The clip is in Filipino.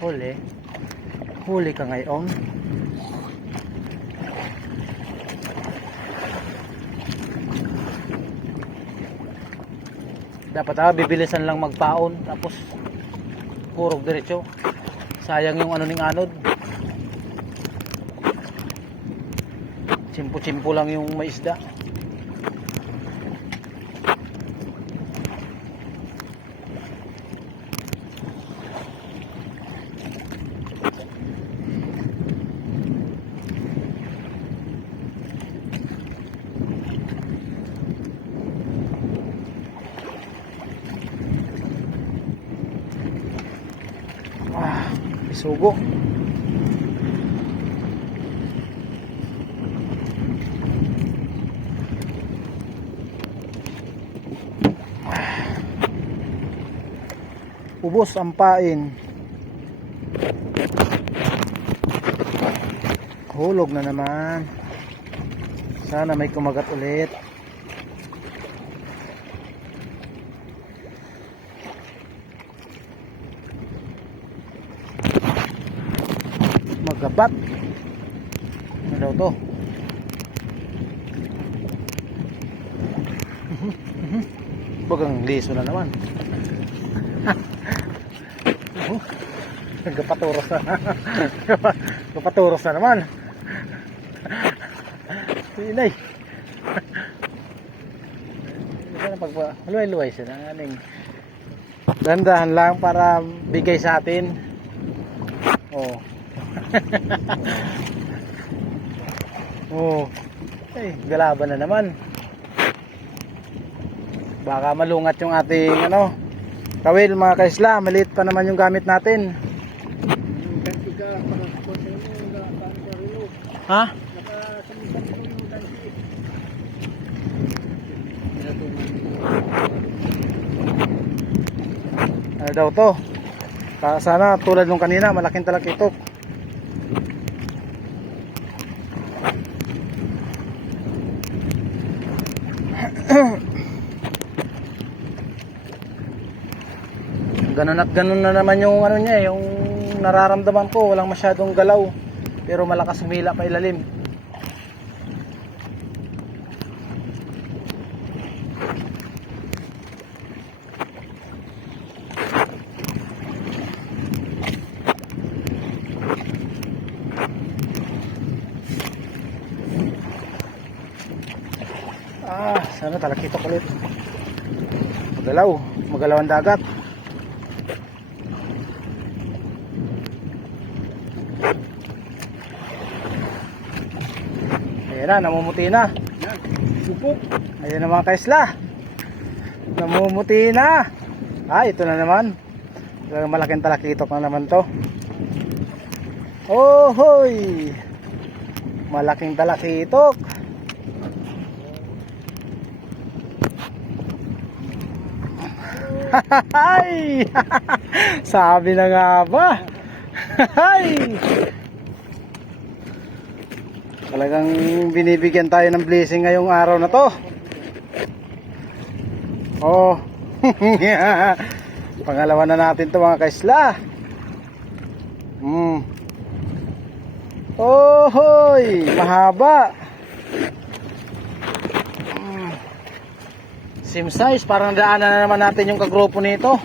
Huli. Huli ka ngayon. Dapat bibilisan lang magpaon. Tapos purog diretso. Sayang yung ano ning anod. Chimpo-chimpo lang yung may isda. Sugo. Ubos ang pain. Hulog na naman. Sana may kumagat ulit. Magapat. Ano daw to? Bagang liso na naman. Nagpaturos na. Nagpaturos na naman. Inay. Luway-luway siya ng aning. Dandahan lang para bigay sa atin. Oh. Oh. Ay, galaban na naman. Baka malungat yung ating ano, kawil mga kaisla. Maliit pa naman yung gamit natin. Ha? Ano daw to? Sana tulad nung kanina, malaking talakitok. Ganun at ganun na naman yung ano niya, yung nararamdaman ko, walang masyadong galaw, pero malakas humila pa ilalim. Sana talakitok ulit. Magalaw ang dagat. Ayan na, namumuti na. Ayan na mga kaisla. Namumuti na. Ito na naman. Malaking talakitok na naman to. Oh hoy, malaking talakitok. Hay! Sabi na nga ba? Hay! Talagang binibigyan tayo ng blessing ngayong araw na to. Oh. Pangalawa na natin to mga kaisla. Oh hoy, mahaba. Same size, parang daanan na naman natin yung kagrupo nito.